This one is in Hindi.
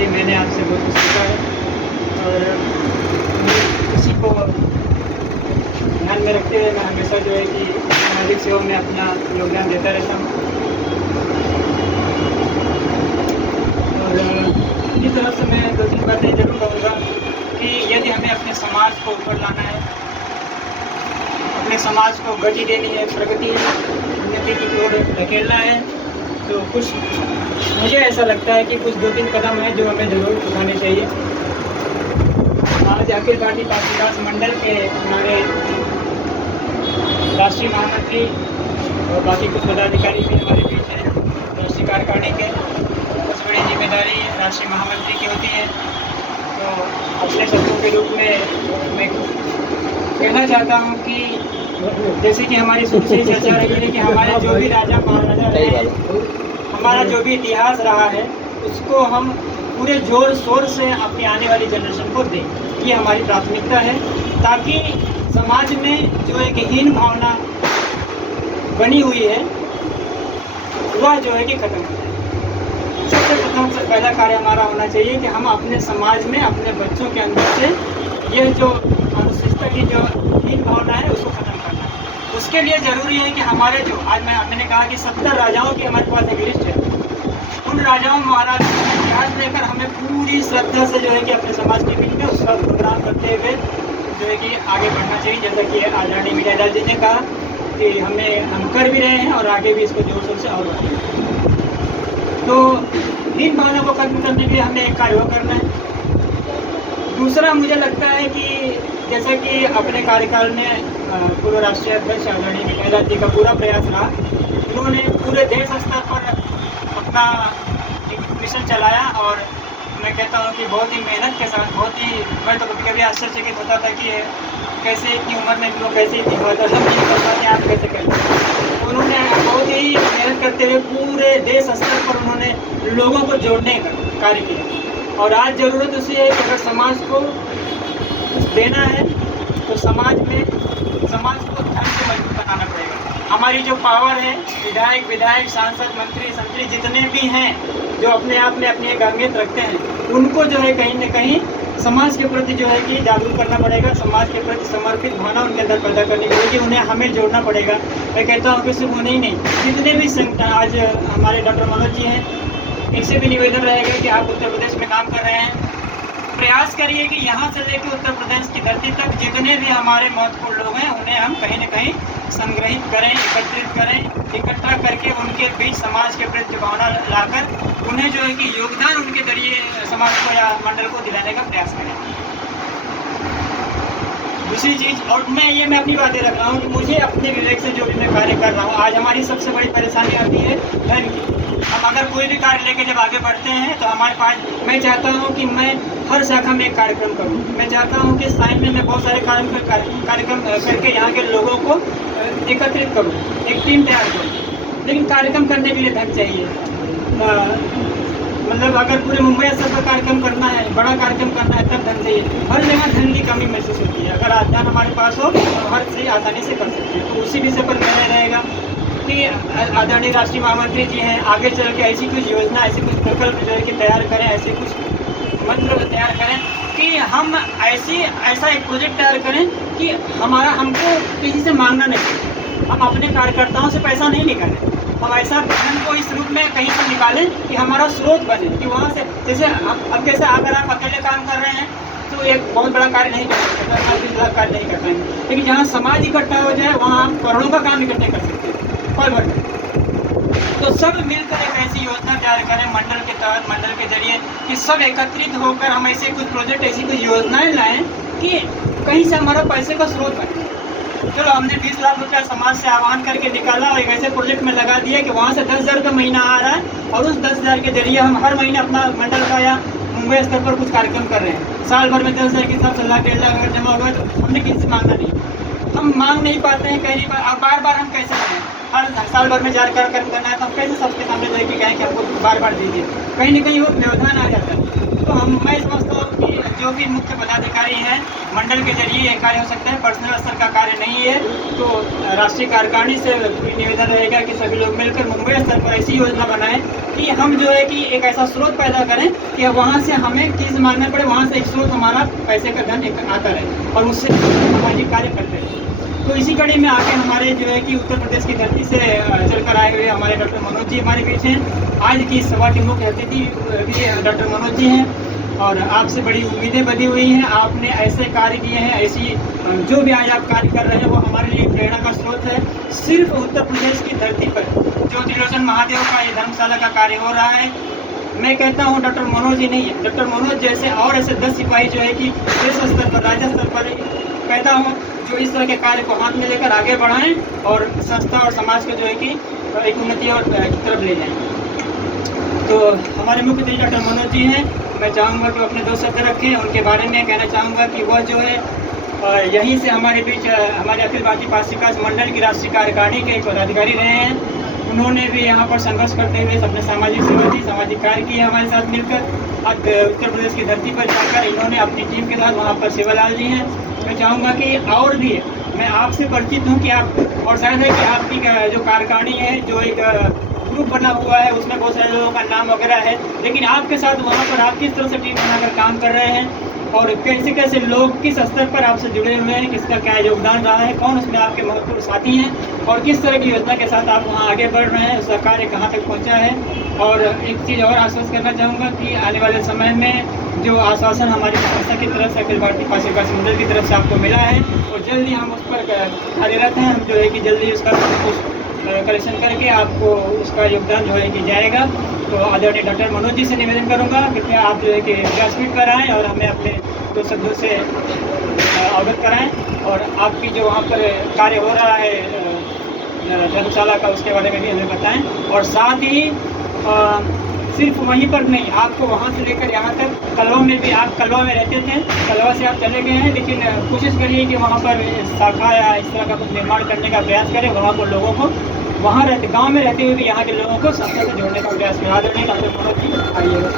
से मैंने आपसे बहुत कुछ सीखा है और उसी को ध्यान में रखते हुए मैं हमेशा जो है कि सामाजिक सेवा में अपना योगदान देता रहता हूँ। और इस तरह से मैं 2-3 बातें जरूर कहूँगा कि यदि हमें अपने समाज को ऊपर लाना है, अपने समाज को गति देनी है, प्रगति उन्नति की ओर धकेलना है, तो कुछ मुझे ऐसा लगता है कि कुछ 2-3 कदम हैं जो हमें ज़रूर उठाने चाहिए। आज अखिल भारतीय पाटीदास मंडल के हमारे राष्ट्रीय महामंत्री और बाकी कुछ पदाधिकारी भी हमारे बीच हैं राष्ट्रीय कार्यकारिणी के। सबसे बड़ी जिम्मेदारी राष्ट्रीय महामंत्री की होती है। तो अपने शब्दों के रूप में मैं कहना चाहता हूँ कि जैसे कि हमारी शुरू से चर्चा रही है कि हमारे जो भी राजा महाराजा रहे हैं, हमारा जो भी इतिहास रहा है, उसको हम पूरे जोर शोर से अपनी आने वाली जनरेशन को दें। ये हमारी प्राथमिकता है, ताकि समाज में जो एक हीन भावना बनी हुई है वह जो है कि खत्म हो जाए। सबसे प्रथम पहला कार्य हमारा होना चाहिए कि हम अपने समाज में अपने बच्चों के अंदर से यह जो अनुशिष्टता की जो हीन भावना है उसको खत्म करना है। उसके लिए ज़रूरी है कि हमारे जो आज मैंने कहा कि 70 राजाओं की हमारे पास एक लिस्ट है। उन राजाओं महाराजाओं का इतिहास लेकर हमें पूरी श्रद्धा से जो है कि अपने समाज के बीच में उसका प्रोग्राम करते हुए जो है कि आगे बढ़ना चाहिए। जैसा कि आदरणीय मीडियालाल जी ने कहा कि हम कर भी रहे हैं और आगे भी इसको जोर शोर से और बढ़ाएंगे। तो हीन भावना को खत्म करने के लिए हमें एक कार्य करना है। दूसरा मुझे लगता है कि जैसा कि अपने कार्यकाल में पूर्व राष्ट्रीय अध्यक्ष आदरणीय मीडियालाल जी का पूरा प्रयास रहा, उन्होंने पूरे देश स्तर पर अपना एक मिशन चलाया और मैं कहता हूँ कि बहुत ही मेहनत के साथ, बहुत ही मैं तो कभी कभी आश्चर्यचकित होता था कि कैसे इतनी उम्र में लोग कैसे इतनी मदद नहीं कर पाते, आप कैसे करते हैं। उन्होंने बहुत ही मेहनत करते हुए पूरे देश स्तर पर उन्होंने लोगों को जोड़ने का कार्य किया। और आज ज़रूरत उसी है कि अगर समाज को कुछ देना है तो समाज को ढंग से मजबूत बनाना पड़ेगा। हमारी जो पावर है, विधायक सांसद मंत्री जितने भी हैं जो अपने आप में अपनी एक अहमियत रखते हैं, उनको जो है कहीं न कहीं समाज के प्रति जो है कि जागरूक करना पड़ेगा। समाज के प्रति समर्पित भावना उनके अंदर पैदा करनी पड़ेगी, उन्हें हमें जोड़ना पड़ेगा। मैं कहता हूँ कि सिर्फ उन्हें ही नहीं, जितने भी संगठन आज हमारे डॉक्टर मनोज जी हैं, इनसे भी निवेदन रहेगा कि आप उत्तर प्रदेश में काम कर रहे हैं, प्रयास करिए कि यहाँ से लेकर उत्तर प्रदेश की धरती तक जितने भी हमारे महत्वपूर्ण लोग हैं उन्हें हम कहीं न कहीं संग्रहित करें, एकत्रित करें, इकट्ठा करके उनके बीच समाज के प्रति भावना लाकर उन्हें जो है कि योगदान उनके जरिए समाज को या मंडल को दिलाने का प्रयास करें। दूसरी चीज़, और मैं अपनी बातें रख रहा हूँ कि मुझे अपने विवेक से जो भी मैं कार्य कर रहा हूँ, आज हमारी सबसे बड़ी परेशानी आती है धन की। हम अगर कोई भी कार्य लेके जब आगे बढ़ते हैं तो हमारे पास, मैं चाहता हूँ कि मैं हर शाखा में एक कार्यक्रम करूँ। मैं चाहता हूँ कि साइन में मैं बहुत सारे कार्यक्रम करके यहाँ के लोगों को एकत्रित करूँ, एक टीम तैयार करूँ। लेकिन कार्यक्रम करने के लिए धन चाहिए। मतलब अगर पूरे मुंबई स्तर पर कार्यक्रम करना है, बड़ा कार्यक्रम करना है, तब धन चाहिए। हर जगह धन की कमी महसूस होती है। अगर धन हमारे पास हो तो हर चीज़ आसानी से कर सकते हैं। तो उसी विषय पर मेरा रहेगा कि आदरणीय राष्ट्रीय महामंत्री जी हैं, आगे चल के ऐसी कुछ योजना, ऐसे कुछ प्रकल्प जो है कि तैयार करें, ऐसे कुछ मंत्र तैयार करें कि हम ऐसा एक प्रोजेक्ट तैयार करें कि हमको किसी से मांगना नहीं, हम अपने कार्यकर्ताओं से पैसा नहीं निकालें, हम ऐसा धन को इस रूप में कहीं से निकालें कि हमारा स्रोत बने, कि वहाँ से जैसे अब कैसे अगर आप अकेले काम कर रहे हैं तो एक बहुत बड़ा कार्य नहीं कर सकते, 10-20 लाख कार्य नहीं कर पाएंगे। लेकिन जहाँ समाज इकट्ठा हो जाए वहाँ आप करोड़ों का काम इकट्ठे कर सकते हैं और भर। तो सब मिलकर एक ऐसी योजना तैयार करें मंडल के तहत, मंडल के जरिए, कि सब एकत्रित होकर हम ऐसे कुछ प्रोजेक्ट, ऐसी कुछ योजनाएं लाएं कि कहीं से हमारा पैसे का स्रोत बने। चलो हमने 20 लाख रुपया समाज से आह्वान करके निकाला और एक ऐसे प्रोजेक्ट में लगा दिया कि वहाँ से 10,000 रुपये महीना आ रहा है और उस 10,000 के जरिए हम हर महीने अपना मंडल का या मुंबई स्तर पर कुछ कार्यक्रम कर रहे हैं। साल भर में 10,000 के हिसाब से लाख 1.5 लाख अगर जमा हुआ तो हमने किसी से मांगना नहीं, हम मांग नहीं पाते हैं, कहीं नहीं पाते। और बार बार हम कैसे करें, हर साल भर में जार कार्यक्रम करना है तो हम कैसे सबके सामने लेके गए कि हमको बार बार दीजिए, कहीं ना कहीं वो व्यवधान आ जाता है। तो मैं समझता हूँ कि जो भी मुख्य पदाधिकारी हैं, मंडल के जरिए ये कार्य हो सकता है, पर्सनल स्तर का कार्य नहीं है। तो राष्ट्रीय कार्यकारिणी से पूरी निवेदन रहेगा कि सभी लोग मिलकर मुंबई स्तर पर ऐसी योजना बनाएं कि हम जो है कि एक ऐसा स्रोत पैदा करें कि वहाँ से हमें चीज़ मानना पड़े, वहाँ से एक स्रोत हमारा पैसे का धन आता रहे और उससे सामाजिक कार्य करते रहे। तो इसी कड़ी में आके हमारे जो है कि उत्तर प्रदेश की धरती से चलकर आए हुए हमारे डॉक्टर मनोज जी हमारे बीच हैं। आज की सभा के मुख्य अतिथि भी डॉक्टर मनोज जी हैं और आपसे बड़ी उम्मीदें बंधी हुई हैं। आपने ऐसे कार्य किए हैं, ऐसी जो भी आज आप कार्य कर रहे हैं वो हमारे लिए प्रेरणा का स्रोत है। सिर्फ उत्तर प्रदेश की धरती पर जो त्रिलोचन महादेव का ये धर्मशाला का कार्य हो रहा है, मैं कहता हूँ डॉक्टर मनोज जी नहीं है, डॉक्टर मनोज जैसे और ऐसे 10 सिपाही जो है कि देश स्तर पर, राज्य स्तर पर कहता हूँ जो इस तरह के कार्य को हाथ में लेकर आगे बढ़ाएं और संस्था और समाज को जो है कि एक उन्नति और की तरफ ले जाएं। तो हमारे मुख्य अतिथि डॉक्टर मनोज जी हैं। मैं चाहूँगा कि अपने 2 शब्द रखें। उनके बारे में कहना चाहूँगा कि वह जो है यहीं से हमारे बीच हमारे अखिल भारतीय पासिका मंडल की राष्ट्रीय कार्यकारिणी के एक पदाधिकारी रहे हैं। उन्होंने भी यहाँ पर संघर्ष करते हुए अपने सामाजिक सेवा दी, सामाजिक कार्य किए हमारे साथ मिलकर। अब उत्तर प्रदेश की धरती पर जाकर इन्होंने अपनी टीम के साथ वहाँ पर सेवालाल जी हैं। मैं चाहूँगा कि और भी मैं आपसे परिचित हूँ कि आप और शायद है कि आपकी जो कार्यकारिणी है, जो एक ग्रुप बना हुआ है, उसमें बहुत सारे लोगों का नाम वगैरह है, लेकिन आपके साथ वहाँ पर आप किस तरह से टीम बनाकर काम कर रहे हैं और कैसे कैसे लोग किस स्तर पर आपसे जुड़े हुए हैं, किसका क्या योगदान रहा है, कौन उसमें आपके महत्वपूर्ण साथी हैं और किस तरह की योजना के साथ आप वहाँ आगे बढ़ रहे हैं, उसका कार्य कहाँ तक पहुँचा है। और एक चीज़ और आश्वस्त करना चाहूँगा कि आने वाले समय में जो आश्वासन हमारी संस्था की तरफ से, अखिल भारतीय पासिका मंडल की तरफ से आपको मिला है और जल्दी हम उस पर कार्यरत हैं। हम जो है कि जल्दी उसका कलेक्शन करके आपको उसका योगदान जो है कि जाएगा। तो आदरणीय डॉक्टर मनोज जी से निवेदन करूंगा कृपया आप जो है कि प्रेस मीट कराएं और हमें अपने 2 शब्दों से अवगत कराएं और आपकी जो वहाँ पर कार्य हो रहा है धर्मशाला का, उसके बारे में भी हमें बताएं। और साथ ही सिर्फ वहीं पर नहीं, आपको वहाँ से लेकर यहाँ तक कलवा में भी, आप कलवा में रहते थे, कलवा से आप चले गए हैं, लेकिन कोशिश करिए कि वहाँ पर शाखा या इस तरह का कुछ निर्माण करने का प्रयास करें। वहाँ को लोगों को, वहाँ रहते, गांव में रहते हुए भी यहाँ के लोगों को संस्था से जोड़ने का प्रयास करा देने का। आइएगा।